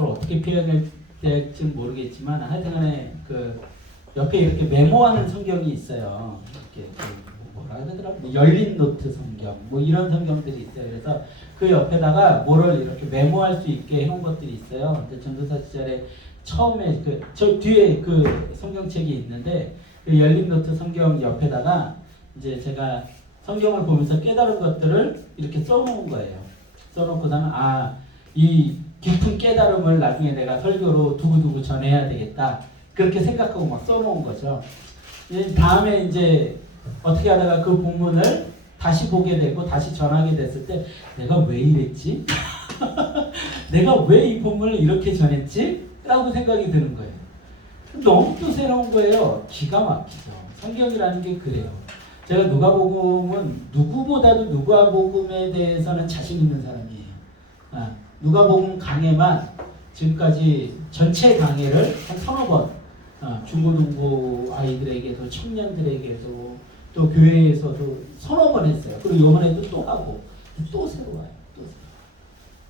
그걸 어떻게 표현해야 될지 모르겠지만 하여튼간에 그 옆에 이렇게 메모하는 성경이 있어요. 이렇게 뭐라 그러더라? 뭐 열린 노트 성경, 뭐 이런 성경들이 있어요. 그래서 그 옆에다가 뭐를 이렇게 메모할 수 있게 해놓은 것들이 있어요. 근데 전도사 시절에 처음에 저 뒤에 그 성경책이 있는데 그 열린 노트 성경 옆에다가 이제 제가 성경을 보면서 깨달은 것들을 이렇게 써놓은 거예요. 써놓고서는 이 깊은 깨달음을 나중에 내가 설교로 두고두고 전해야 되겠다. 그렇게 생각하고 막 써놓은 거죠. 다음에 이제 어떻게 하다가 그 본문을 다시 보게 되고 다시 전하게 됐을 때 내가 왜 이랬지? 내가 왜 이 본문을 이렇게 전했지? 라고 생각이 드는 거예요. 너무 또 새로운 거예요. 기가 막히죠. 성경이라는 게 그래요. 제가 누가복음은 누구보다도 누가복음에 대해서는 자신 있는 사람이에요. 누가복음 강해만 지금까지 전체 강해를 한 서너 번 중고등부 아이들에게도 청년들에게도 또 교회에서도 서너 번 했어요. 그리고 이번에도 또 하고 또 새로 와요.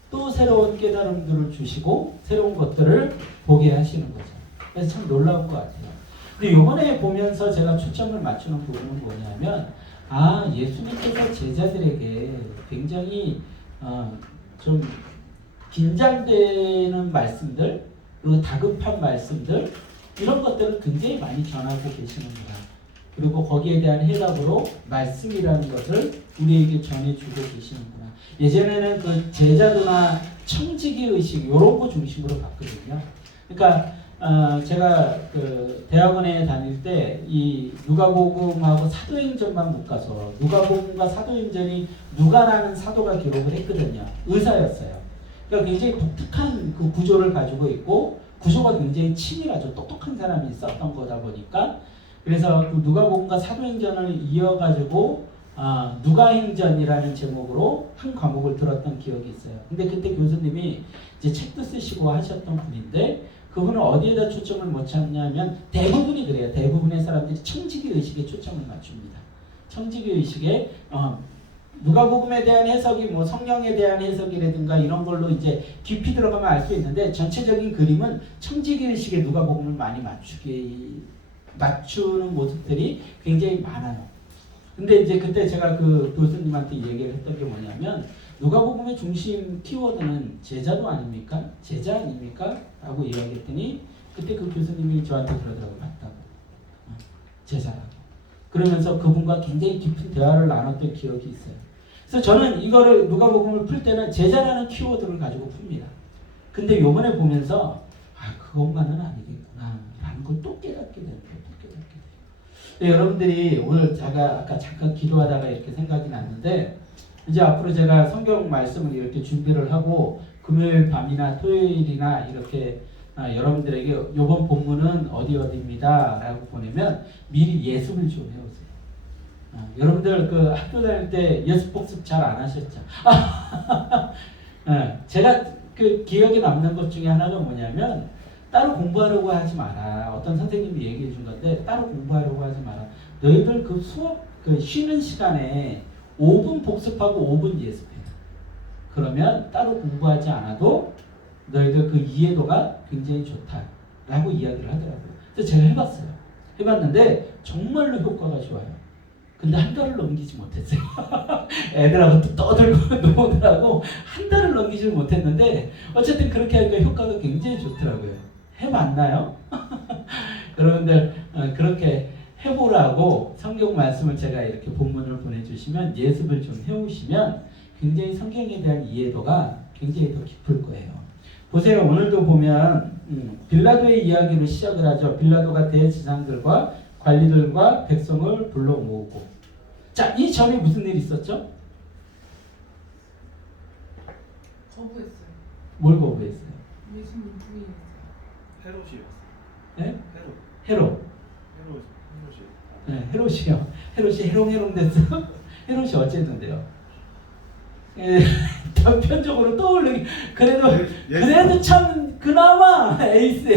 또 새로운 깨달음들을 주시고 새로운 것들을 보게 하시는 거죠. 그래서 참 놀라운 것 같아요. 근데 이번에 보면서 제가 초점을 맞추는 부분은 뭐냐면 예수님께서 제자들에게 굉장히 좀 긴장되는 말씀들 그리고 다급한 말씀들 이런 것들을 굉장히 많이 전하고 계시는구나. 그리고 거기에 대한 해답으로 말씀이라는 것을 우리에게 전해주고 계시는구나. 예전에는 그 제자도나 청지기 의식 이런 거 중심으로 봤거든요. 그러니까 제가 그 대학원에 다닐 때 이 누가복음하고 사도행전만 못 가서 누가복음과 사도행전이 누가라는 사도가 기록을 했거든요. 의사였어요. 그러니까 굉장히 독특한 그 구조를 가지고 있고 구조가 굉장히 치밀하죠. 똑똑한 사람이 썼던 거다 보니까 그래서 그 누가복음과 사도행전을 이어가지고 누가행전이라는 제목으로 한 과목을 들었던 기억이 있어요. 근데 그때 교수님이 이제 책도 쓰시고 하셨던 분인데 그분은 어디에다 초점을 못 찾냐면 대부분이 그래요. 대부분의 사람들이 청지기 의식에 초점을 맞춥니다. 청지기 의식에 누가복음에 대한 해석이 뭐 성령에 대한 해석이라든가 이런 걸로 이제 깊이 들어가면 알 수 있는데 전체적인 그림은 청지기 의식에 누가복음을 많이 맞추는 모습들이 굉장히 많아요. 근데 이제 그때 제가 그 교수님한테 얘기를 했던 게 뭐냐면 누가복음의 중심 키워드는 제자도 아닙니까? 제자 아닙니까? 라고 이야기했더니 그때 그 교수님이 저한테 그러더라고요. 맞다고. 제자라고. 그러면서 그분과 굉장히 깊은 대화를 나눴던 기억이 있어요. 그래서 저는 이거를 누가복음을 풀 때는 제자라는 키워드를 가지고 풉니다. 근데 요번에 보면서 그것만은 아니겠구나 라는 걸 또 깨닫게 되는 거예요. 여러분들이 오늘 제가 아까 잠깐 기도하다가 이렇게 생각이 났는데 이제 앞으로 제가 성경 말씀을 이렇게 준비를 하고 금요일 밤이나 토요일이나 이렇게 여러분들에게 요번 본문은 어디입니다 라고 보내면 미리 예습을 좀 해오세요. 여러분들 그 학교 다닐 때 예습 복습 잘 안 하셨죠? 제가 그 기억에 남는 것 중에 하나가 뭐냐면 따로 공부하려고 하지 마라. 어떤 선생님이 얘기해 준 건데 따로 공부하려고 하지 마라. 너희들 그 수업 그 쉬는 시간에 5분 복습하고 5분 예습해. 그러면 따로 공부하지 않아도 너희들 그 이해도가 굉장히 좋다라고 이야기를 하더라고요. 그래서 제가 해봤어요. 해봤는데 정말로 효과가 좋아요. 근데 한 달을 넘기지 못했어요. 애들하고 또 떠들고 노느라고 한 달을 넘기지 못했는데 어쨌든 그렇게 하니까 효과가 굉장히 좋더라고요. 해봤나요? 여러분들 그렇게 해보라고 성경 말씀을 제가 이렇게 본문을 보내주시면 예습을 좀 해오시면 굉장히 성경에 대한 이해도가 굉장히 더 깊을 거예요. 보세요. 오늘도 보면 빌라도의 이야기로 시작을 하죠. 빌라도가 대지상들과 관리들과 백성을 불러 모으고 자, 이 전에 무슨 일이 있었죠? 거부했어요. 뭘 거부했어요? 예수님 부인했어요. 헤롯이었어요. 네? 헤롯. 헤롯. 네, 헤롯이요. 헤롯이 해롱해롱 됐어. 헤롯이 어쨌는데요? 단편적으로 떠올르기 그래도 참 그나마 에이스.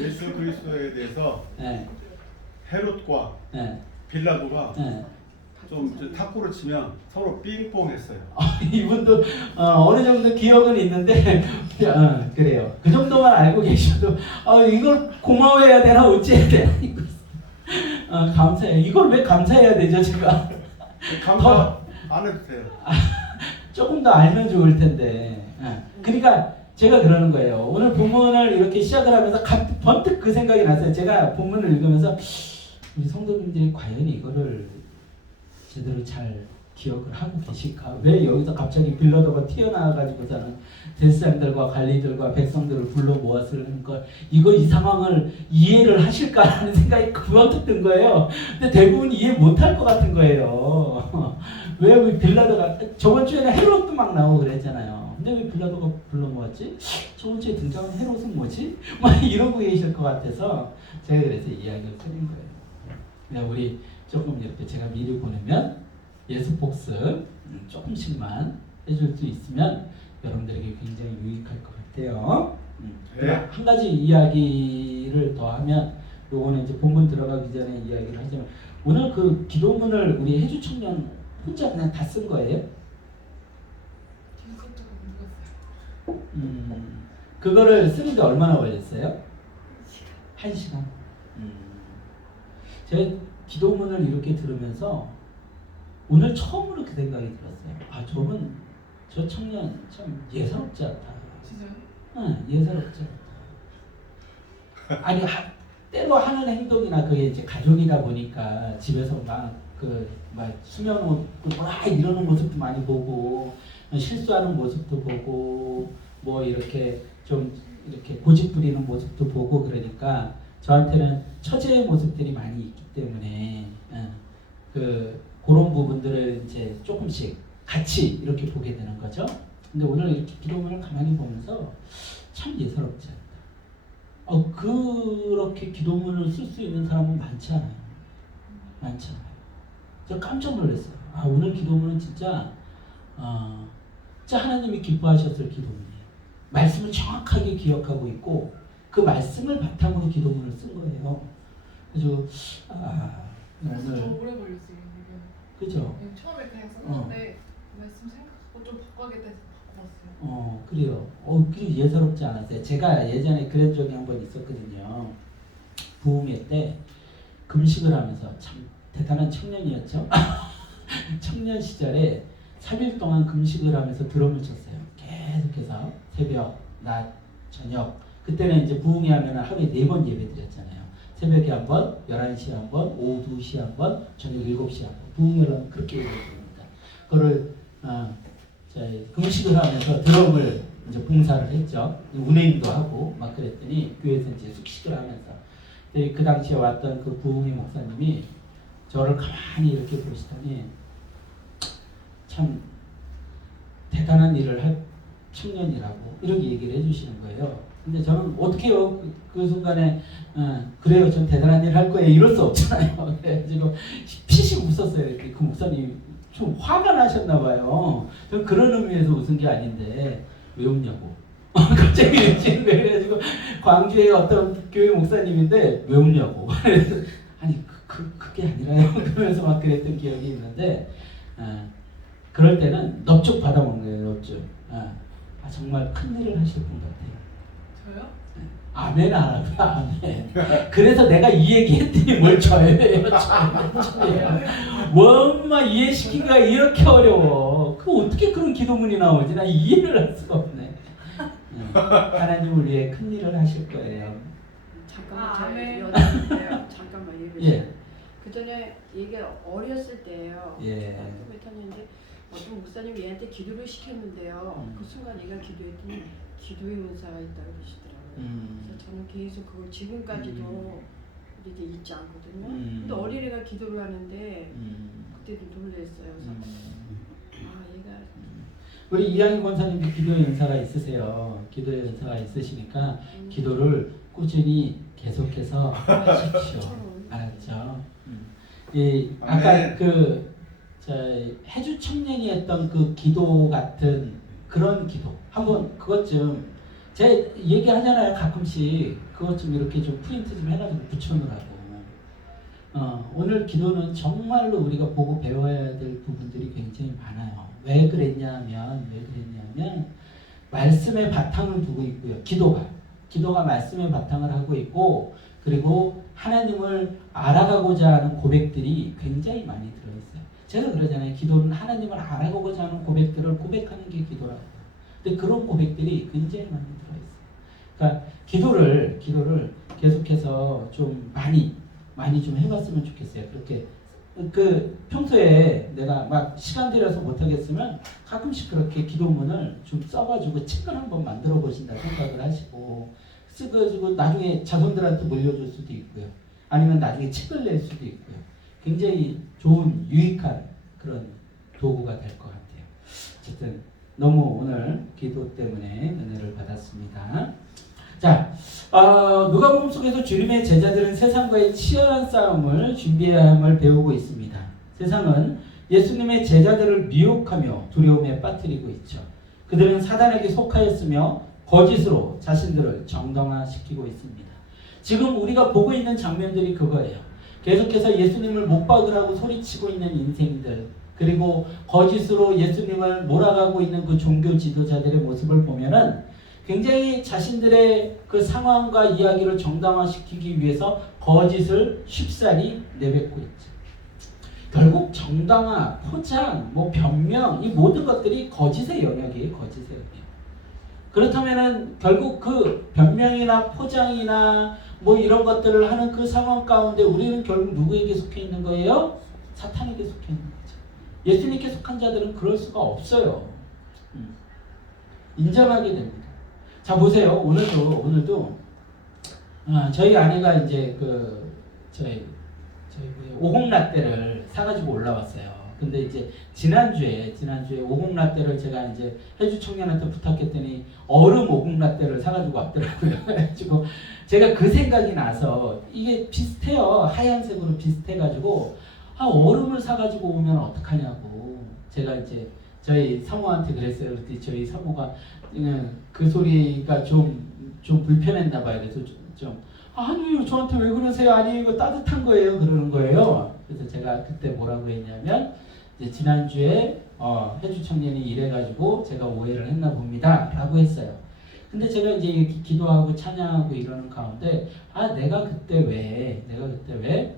예수 그리스도에 대해서 헤롯과 빌라도가 좀 이제 탁구를 치면 서로 삥뽕 했어요. 이분도 어느 정도 기억은 있는데 그래요. 그 정도만 알고 계셔도 이걸 고마워해야 되나 어찌해야 되나 이거 감사해요. 이걸 왜 감사해야 되죠 제가? 감사 안 해도 돼요. 조금 더 알면 좋을 텐데. 그러니까 제가 그러는 거예요. 오늘 본문을 이렇게 시작을 하면서 번뜩 그 생각이 났어요. 제가 본문을 읽으면서 우리 성도님들이 과연 이거를 제대로 잘 기억을 하고 계실까? 왜 여기서 갑자기 빌라도가 튀어나와가지고서는 대제사장들과 관리들과 백성들을 불러 모았을 걸 이 상황을 이해를 하실까라는 생각이 번뜩 든 거예요. 근데 대부분 이해 못할 것 같은 거예요. 왜 우리 빌라도가 저번 주에는 헤롯도 막 나오고 그랬잖아요. 근데 왜 빌라도가 불러 모았지? 저번 주에 등장한 헤롯은 뭐지? 막 이러고 계실 것 같아서 제가 그래서 이야기를 드린 거예요. 그냥 우리 조금 이렇게 제가 미리 보내면 예수 복습 조금씩만 해줄 수 있으면 여러분들에게 굉장히 유익할 것 같아요. 네. 한 가지 이야기를 더 하면 요거는 이제 본문 들어가기 전에 이야기를 하자면 오늘 그 기도문을 우리 해주 청년 혼자 그냥 다 쓴 거예요? 이것저것 읽었어요. 그거를 쓰는데 얼마나 걸렸어요? 1시간. 제가 기도문을 이렇게 들으면서 오늘 처음으로 그 생각이 들었어요. 저 청년 참 예사롭지 않다. 진짜요? 응, 예사롭지 않다. 아니 때로 하는 행동이나 그게 이제 가족이다 보니까 집에서 막 수면 옷 이러는 모습도 많이 보고 실수하는 모습도 보고 뭐 이렇게 좀 이렇게 고집 부리는 모습도 보고 그러니까 저한테는 처제의 모습들이 많이 있기 때문에 그런 부분들을 이제 조금씩 같이 이렇게 보게 되는 거죠. 근데 오늘 이렇게 기도문을 가만히 보면서 참 예사롭지 않다. 그렇게 기도문을 쓸 수 있는 사람은 많지 않아요. 많지 않아요. 저 깜짝 놀랐어요. 오늘 기도문은 진짜 하나님이 기뻐하셨을 기도문이에요. 말씀을 정확하게 기억하고 있고 그 말씀을 바탕으로 기도문을 쓴 거예요. 그래서 그래서 더 오늘 오래 걸렸어요. 이게. 그죠? 그냥 처음에 그냥 썼는데 말씀 생각하고 좀 바꿔야겠다 해서 바꿔봤어요. 그래요. 그리고 예사롭지 않았어요. 제가 예전에 그런 적이 한 번 있었거든요. 부흥회 때 금식을 하면서 참 대단한 청년이었죠. 청년 시절에 3일 동안 금식을 하면서 드럼을 쳤어요. 계속해서 새벽, 낮, 저녁. 그때는 이제 부흥회 하면 하루에 4번 예배 드렸잖아요. 새벽에 한 번, 11시에 한 번, 오후 2시에 한 번, 저녁 7시에 한 번. 부흥회를 하면 그렇게 예배 드립니다. 그거를 금식을 하면서 드럼을 이제 봉사를 했죠. 운행도 하고 막 그랬더니 교회에서 이제 숙식을 하면서 그 당시에 왔던 그 부흥회 목사님이 저를 가만히 이렇게 보시더니 참 대단한 일을 할 청년이라고 이렇게 얘기를 해주시는 거예요. 근데 저는 어떻게요? 그 순간에 그래요, 전 대단한 일 할 거예요. 이럴 수 없잖아요. 그래가지고 피식 웃었어요. 이렇게 그 목사님이 좀 화가 나셨나 봐요. 전 그런 의미에서 웃은 게 아닌데 왜 웃냐고. 갑자기 웃지는 거예요. 그래가지고 광주의 어떤 교회 목사님인데 왜 웃냐고. 그래서 아니 그게 아니라요. 그러면서 막 그랬던 기억이 있는데 그럴 때는 넙죽 받아먹는 거예요. 넙죽. 정말 큰 일을 하실 분 같아요. 저요? 아멘 하라고요. 아멘. 그래서 내가 이 얘기했더니 뭘 저예요. 뭔마 이해시키기가 이렇게 어려워. 어떻게 그런 기도문이 나오지? 나 이해를 할 수가 없네. 하나님을 위해 큰 일을 하실 거예요. 잠깐만 아멘. 여쭤볼게요. 잠깐만 얘기해. 예. 그 전에 얘가 어렸을 때예요. 예. 했는데 어떤 목사님이 얘한테 기도를 시켰는데요. 그 순간 얘가 기도했더니 기도의 은사가 있다고 그러시더라고요. 그래서 저는 계속 그걸 지금까지도 이렇게 잊지 않거든요. 근데 어린애가 기도를 하는데 그때도 놀랐어요. 그래서 얘가 우리 이양희 권사님도 기도의 은사가 있으세요. 기도의 은사가 있으시니까 기도를 꾸준히 계속해서 하십시오. 알았죠? 아까 해주 청년이 했던 그 기도 같은 그런 기도 한번 그것 좀 제가 얘기하잖아요. 가끔씩 그것 좀 이렇게 좀 프린트 좀 해가지고 붙여놓으라고. 오늘 기도는 정말로 우리가 보고 배워야 될 부분들이 굉장히 많아요. 왜 그랬냐면 말씀의 바탕을 두고 있고요. 기도가 말씀의 바탕을 하고 있고, 그리고 하나님을 알아가고자 하는 고백들이 굉장히 많이 들어있어요. 제가 그러잖아요. 기도는 하나님을 알아가고자 하는 고백들을 고백하는 게 기도라고. 근데 그런 고백들이 굉장히 많이 들어있어요. 그러니까 기도를 계속해서 좀 많이 좀 해봤으면 좋겠어요. 그렇게 평소에 내가 막 시간 들여서 못하겠으면 가끔씩 그렇게 기도문을 좀 써가지고 책을 한번 만들어 보신다 생각을 하시고, 쓰가지고 나중에 자손들한테 물려줄 수도 있고요. 아니면 나중에 책을 낼 수도 있고요. 굉장히 좋은 유익한 그런 도구가 될 것 같아요. 어쨌든 너무 오늘 기도 때문에 은혜를 받았습니다. 자, 누가복음 속에서 주님의 제자들은 세상과의 치열한 싸움을 준비해야 함을 배우고 있습니다. 세상은 예수님의 제자들을 미혹하며 두려움에 빠뜨리고 있죠. 그들은 사단에게 속하였으며 거짓으로 자신들을 정당화시키고 있습니다. 지금 우리가 보고 있는 장면들이 그거예요. 계속해서 예수님을 못 박으라고 소리치고 있는 인생들, 그리고 거짓으로 예수님을 몰아가고 있는 그 종교 지도자들의 모습을 보면은 굉장히 자신들의 그 상황과 이야기를 정당화시키기 위해서 거짓을 쉽사리 내뱉고 있죠. 결국 정당화, 포장, 변명, 이 모든 것들이 거짓의 영역이에요. 거짓의 영역. 그렇다면은 결국 그 변명이나 포장이나 이런 것들을 하는 그 상황 가운데 우리는 결국 누구에게 속해 있는 거예요? 사탄에게 속해 있는 거죠. 예수님께 속한 자들은 그럴 수가 없어요. 인정하게 됩니다. 자, 보세요. 오늘도 저희 아내가 이제 저희 오곡라떼를 사가지고 올라왔어요. 근데 이제 지난주에 오곡라떼를 제가 이제 해주 청년한테 부탁했더니 얼음 오곡라떼를 사가지고 왔더라고요. 그래가지고 제가 그 생각이 나서, 이게 비슷해요. 하얀색으로 비슷해가지고 얼음을 사가지고 오면 어떡하냐고 제가 이제 저희 사모한테 그랬어요. 그랬더니 저희 사모가 그 소리가 좀 불편했나 봐요. 그래서 아니 저한테 왜 그러세요? 아니 이거 따뜻한 거예요. 그러는 거예요. 그래서 제가 그때 뭐라고 했냐면, 이제 지난주에 해주 청년이 이래가지고 제가 오해를 했나 봅니다 라고 했어요. 근데 제가 이제 이렇게 기도하고 찬양하고 이러는 가운데 내가 그때 왜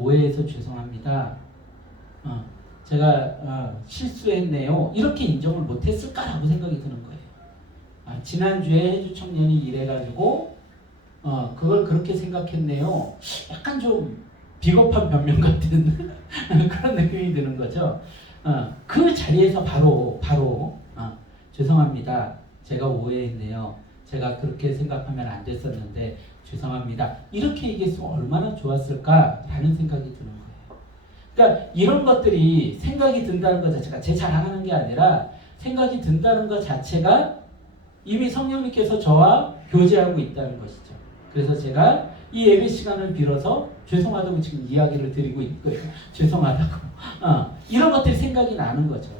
오해해서 죄송합니다. 제가 실수했네요. 이렇게 인정을 못했을까라고 생각이 드는 거예요. 지난주에 해주 청년이 이래가지고 그걸 그렇게 생각했네요. 약간 좀 비겁한 변명 같은 그런 느낌이 드는 거죠. 그 자리에서 바로 죄송합니다. 제가 오해했네요. 제가 그렇게 생각하면 안 됐었는데 죄송합니다. 이렇게 얘기했으면 얼마나 좋았을까라는 생각이 드는 거예요. 그러니까 이런 것들이 생각이 든다는 것 자체가 제 자랑하는 게 아니라, 생각이 든다는 것 자체가 이미 성령님께서 저와 교제하고 있다는 것이죠. 그래서 제가 이 예배 시간을 빌어서 죄송하다고 지금 이야기를 드리고 있고요. 죄송하다고. 이런 것들이 생각이 나는 거죠.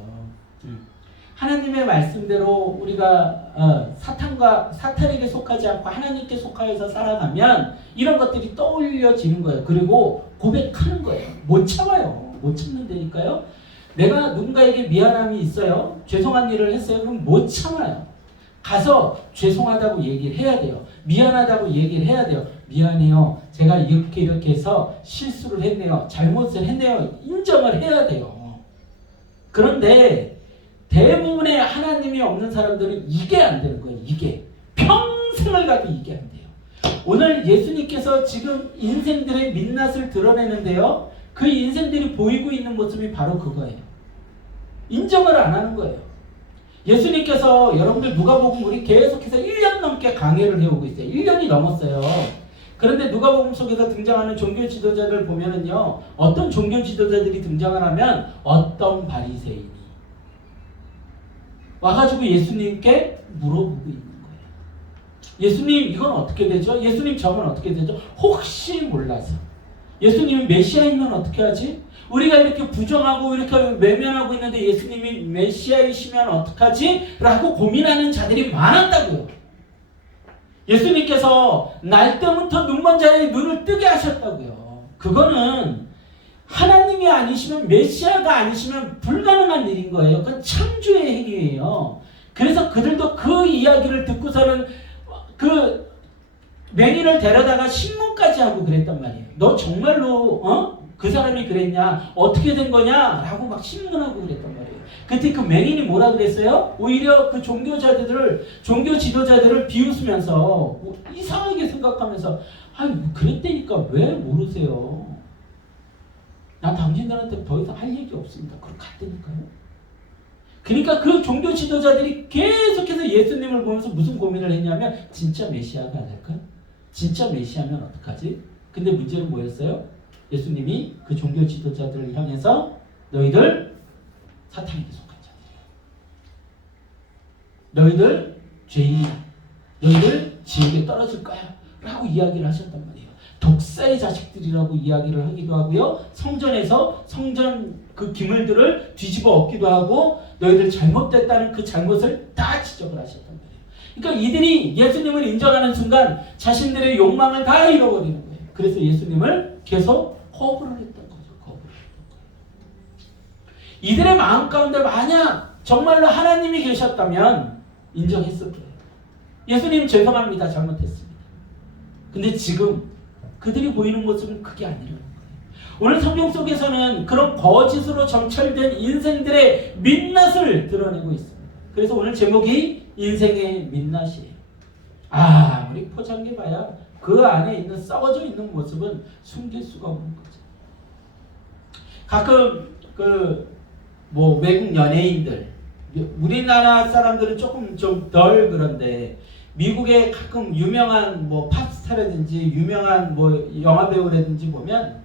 하나님의 말씀대로 우리가 사탄에게 속하지 않고 하나님께 속하여서 살아가면 이런 것들이 떠올려지는 거예요. 그리고 고백하는 거예요. 못 참아요. 못 참는다니까요. 내가 누군가에게 미안함이 있어요. 죄송한 일을 했어요. 그럼 못 참아요. 가서 죄송하다고 얘기를 해야 돼요. 미안하다고 얘기를 해야 돼요. 미안해요. 제가 이렇게 해서 실수를 했네요. 잘못을 했네요. 인정을 해야 돼요. 그런데 대부분의 하나님이 없는 사람들은 이게 안 되는 거예요. 이게. 평생을 가도 이게 안 돼요. 오늘 예수님께서 지금 인생들의 민낯을 드러내는데요. 그 인생들이 보이고 있는 모습이 바로 그거예요. 인정을 안 하는 거예요. 예수님께서 여러분들 누가복음 우리 계속해서 1년 넘게 강해를 해오고 있어요. 1년이 넘었어요. 그런데 누가복음 속에서 등장하는 종교 지도자들 보면은요, 어떤 종교 지도자들이 등장을 하면 어떤 바리새인이 와가지고 예수님께 물어보고 있는 거예요. 예수님 이건 어떻게 되죠? 예수님 저건 어떻게 되죠? 혹시 몰라서. 예수님이 메시아이면 어떻게 하지? 우리가 이렇게 부정하고 이렇게 외면하고 있는데 예수님이 메시아이시면 어떡하지? 라고 고민하는 자들이 많았다고요. 예수님께서 날 때부터 눈먼 자의 눈을 뜨게 하셨다고요. 그거는 하나님이 아니시면 메시아가 아니시면 불가능한 일인 거예요. 그건 창조의 행위예요. 그래서 그들도 그 이야기를 듣고서는 그 맹인을 데려다가 신문까지 하고 그랬단 말이에요. 너 정말로 그 사람이 그랬냐? 어떻게 된 거냐? 라고 막 신문하고 그랬단 말이에요. 그때 그 맹인이 뭐라 그랬어요? 오히려 그 종교 지도자들을 비웃으면서 이상하게 생각하면서 아니 그랬다니까 왜 모르세요? 난 당신들한테 더 이상 할 얘기 없습니다. 그럼 갔다니까요. 그러니까 그 종교 지도자들이 계속해서 예수님을 보면서 무슨 고민을 했냐면 진짜 메시아가 아닐까? 진짜 메시아면 어떡하지? 근데 문제는 뭐였어요? 예수님이 그 종교 지도자들을 향해서 너희들 사탄에게 속한 자들이야. 너희들 죄인이야. 너희들 지옥에 떨어질 거야. 라고 이야기를 하셨단 말이에요. 독사의 자식들이라고 이야기를 하기도 하고요. 성전에서 성전 그 기물들을 뒤집어 엎기도 하고 너희들 잘못됐다는 그 잘못을 다 지적을 하셨단 말이에요. 그러니까 이들이 예수님을 인정하는 순간 자신들의 욕망을 다 잃어버리는 거예요. 그래서 예수님을 계속 거부를 했던 거죠. 거부를 했던 거예요. 이들의 마음 가운데 만약 정말로 하나님이 계셨다면 인정했을 거예요. 예수님 죄송합니다. 잘못했습니다. 근데 지금 그들이 보이는 모습은 그게 아니라는 거예요. 오늘 성경 속에서는 그런 거짓으로 점철된 인생들의 민낯을 드러내고 있습니다. 그래서 오늘 제목이 인생의 민낯이에요. 아무리 포장해봐야 그 안에 있는 썩어져 있는 모습은 숨길 수가 없는 거죠. 가끔 외국 연예인들, 우리나라 사람들은 조금 좀 덜 그런데 미국의 가끔 유명한 팝스타라든지 유명한 영화 배우라든지 보면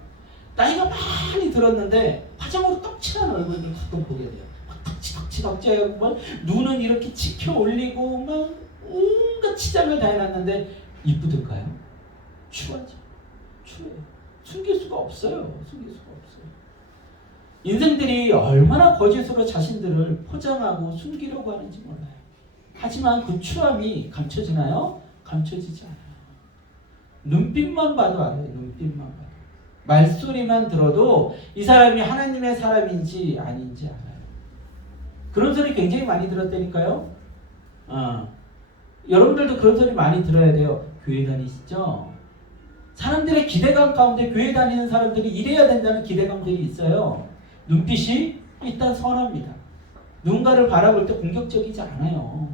나이가 많이 들었는데 화장으로 떡칠한 얼굴들 가끔 보게 돼요. 막 덕지덕지하고 눈은 이렇게 치켜 올리고 막 온갖 치장을 다 해놨는데 이쁘던가요? 추하죠. 추해요. 숨길 수가 없어요. 숨길 수가 없어요. 인생들이 얼마나 거짓으로 자신들을 포장하고 숨기려고 하는지 몰라요. 하지만 그 추함이 감춰지나요? 감춰지지 않아요. 눈빛만 봐도 알아요. 눈빛만 봐도. 말소리만 들어도 이 사람이 하나님의 사람인지 아닌지 알아요. 그런 소리 굉장히 많이 들었다니까요. 여러분들도 그런 소리 많이 들어야 돼요. 교회 다니시죠? 사람들의 기대감 가운데 교회 다니는 사람들이 이래야 된다는 기대감들이 있어요. 눈빛이 일단 선합니다. 누군가를 바라볼 때 공격적이지 않아요.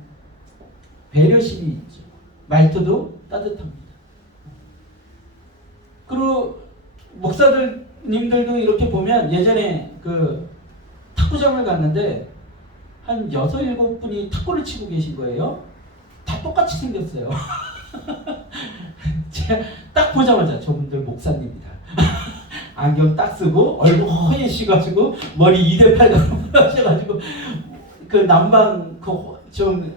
배려심이 있죠. 말투도 따뜻합니다. 그리고 목사님들도 이렇게 보면 예전에 그 탁구장을 갔는데 한 6, 7분이 탁구를 치고 계신 거예요. 다 똑같이 생겼어요. 제가 딱 보자마자 저분들 목사님이다. 안경 딱 쓰고 얼굴 허예시가지고 머리 2대8 하셔가지고 그 남방 좀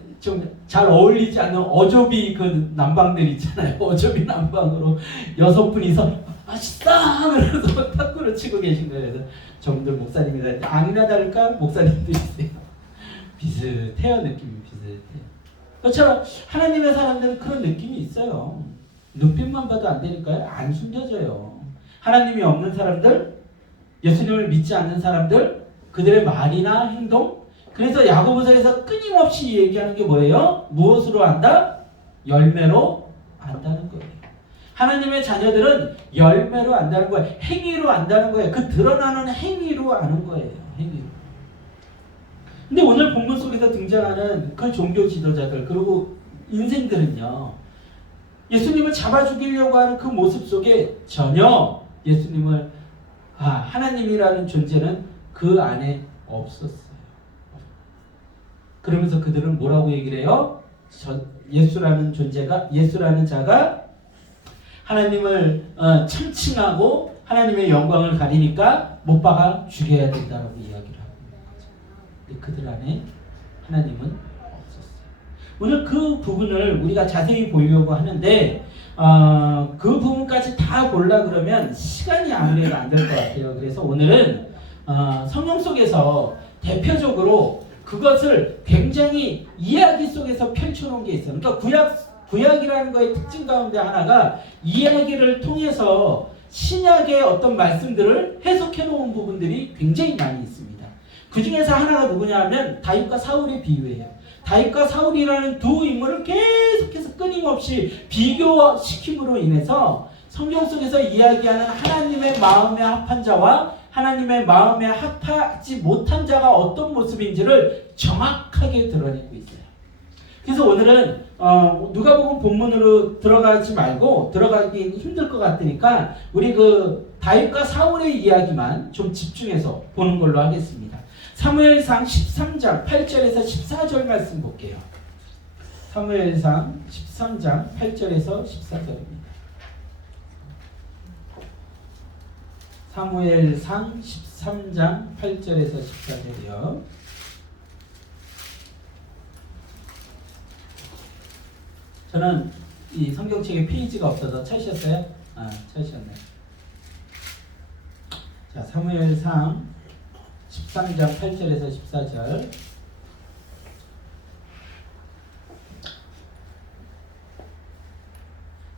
잘 어울리지 않는 어조비 그 남방들 있잖아요. 어조비 남방으로 6분이서 맛있다! 그러면서 탁구를 치고 계신 거예요. 그래서 저분들 목사님이다. 아니나 다를까 목사님들이세요. 비슷해요. 느낌이 비슷해요. 그렇죠. 하나님의 사람들은 그런 느낌이 있어요. 눈빛만 봐도 안 되니까요. 안 숨겨져요. 하나님이 없는 사람들, 예수님을 믿지 않는 사람들, 그들의 말이나 행동. 그래서 야고보서에서 끊임없이 얘기하는 게 뭐예요? 무엇으로 안다? 열매로 안다는 거예요. 하나님의 자녀들은 열매로 안다는 거예요. 행위로 안다는 거예요. 그 드러나는 행위로 아는 거예요. 행위로. 근데 오늘 본문 속에서 등장하는 그 종교 지도자들 그리고 인생들은요. 예수님을 잡아 죽이려고 하는 그 모습 속에 전혀 예수님을 하나님이라는 존재는 그 안에 없었어요. 그러면서 그들은 뭐라고 얘기를 해요? 예수라는 자가 하나님을 참칭하고 하나님의 영광을 가리니까 못 박아 죽여야 된다라고 이야기를 하고 있는 거죠. 근데 그들 안에 하나님은 없었어요. 오늘 그 부분을 우리가 자세히 보려고 하는데 그 부분까지 다 보려 그러면 시간이 아무래도 안 될 것 같아요. 그래서 오늘은 성경 속에서 대표적으로 그것을 굉장히 이야기 속에서 펼쳐놓은 게 있어요. 그러니까 구약이라는 거의 특징 가운데 하나가 이야기를 통해서 신약의 어떤 말씀들을 해석해 놓은 부분들이 굉장히 많이 있습니다. 그 중에서 하나가 누구냐 하면 다윗과 사울의 비유예요. 다윗과 사울이라는 두 인물을 계속해서 끊임없이 비교시킴으로 인해서 성경 속에서 이야기하는 하나님의 마음에 합한 자와 하나님의 마음에 합하지 못한 자가 어떤 모습인지를 정확하게 드러내고 있어요. 그래서 오늘은 누가복음 본문으로 들어가지 말고 들어가기 힘들 것 같으니까 우리 그 다윗과 사울의 이야기만 좀 집중해서 보는 걸로 하겠습니다. 사무엘상 13장 8절에서 14절 말씀 볼게요. 사무엘상 13장 8절에서 14절입니다. 사무엘상 13장 8절에서 14절이요. 저는 이 성경책에 페이지가 없어서 찾으셨어요? 찾으셨네요. 자, 사무엘상 13장 8절에서 14절.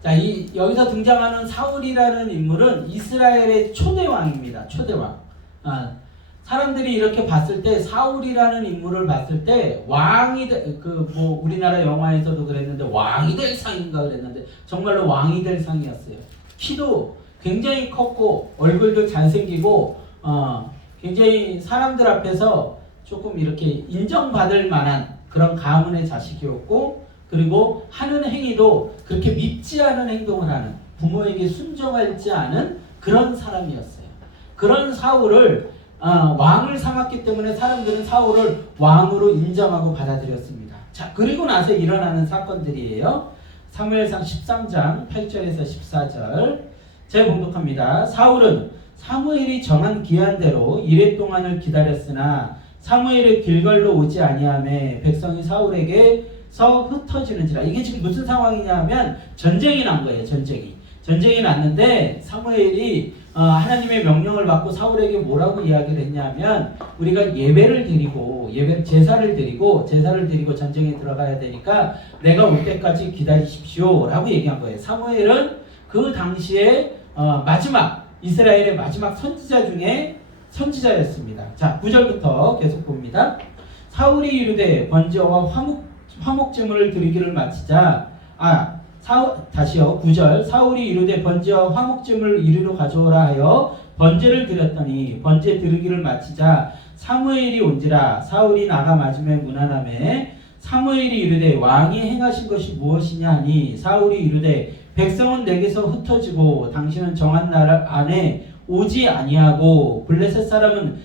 자, 여기서 등장하는 사울이라는 인물은 이스라엘의 초대왕입니다. 초대왕. 사람들이 이렇게 봤을 때 사울이라는 인물을 봤을 때 왕이 우리나라 영화에서도 그랬는데 왕이 될 상인가 그랬는데 정말로 왕이 될 상이었어요. 키도 굉장히 컸고 얼굴도 잘생기고 굉장히 사람들 앞에서 조금 이렇게 인정받을 만한 그런 가문의 자식이었고, 그리고 하는 행위도 그렇게 밉지 않은 행동을 하는, 부모에게 순종하지 않은 그런 사람이었어요. 그런 사울을 왕을 삼았기 때문에 사람들은 사울을 왕으로 인정하고 받아들였습니다. 자, 그리고 나서 일어나는 사건들이에요. 사무엘상 13장 8절에서 14절 제가 봉독합니다. 사울은 사무엘이 정한 기한대로 이레 동안을 기다렸으나 사무엘의 길갈로 오지 아니하매 백성이 사울에게서 흩어지는지라. 이게 지금 무슨 상황이냐 하면 전쟁이 난 거예요. 전쟁이 났는데 사무엘이 하나님의 명령을 받고 사울에게 뭐라고 이야기를 했냐면, 우리가 예배를 드리고 제사를 드리고 전쟁에 들어가야 되니까 내가 올 때까지 기다리십시오 라고 얘기한 거예요. 사무엘은 그 당시에 이스라엘의 마지막 선지자 중에 선지자였습니다. 자, 9절부터 계속 봅니다. 사울이 이르되 번제와 화목제물을 드리기를 마치자 다시요. 9절. 사울이 이르되 번제와 화목제물을 이리로 가져오라 하여 번제를 드렸더니 번제 드리기를 마치자 사무엘이 온지라. 사울이 나가 맞음에 무난하매 사무엘이 이르되 왕이 행하신 것이 무엇이냐 하니 사울이 이르되 백성은 내게서 흩어지고 당신은 정한 날 안에 오지 아니하고 블레셋 사람은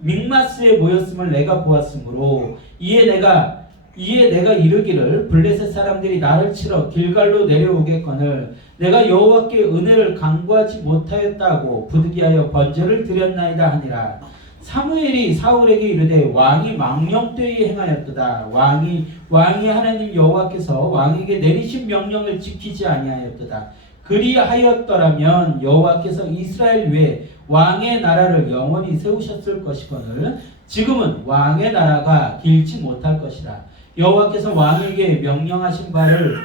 믹마스에 모였음을 내가 보았으므로 이에 내가 이르기를 블레셋 사람들이 나를 치러 길갈로 내려오겠거늘 내가 여호와께 은혜를 간구하지 못하였다고 부득이하여 번제를 드렸나이다 하니라. 사무엘이 사울에게 이르되 왕이 망령되이 행하였도다. 왕이 하나님 여호와께서 왕에게 내리신 명령을 지키지 아니하였도다. 그리하였더라면 여호와께서 이스라엘 위에 왕의 나라를 영원히 세우셨을 것이거늘 지금은 왕의 나라가 길지 못할 것이라. 여호와께서 왕에게 명령하신 바를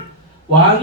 왕이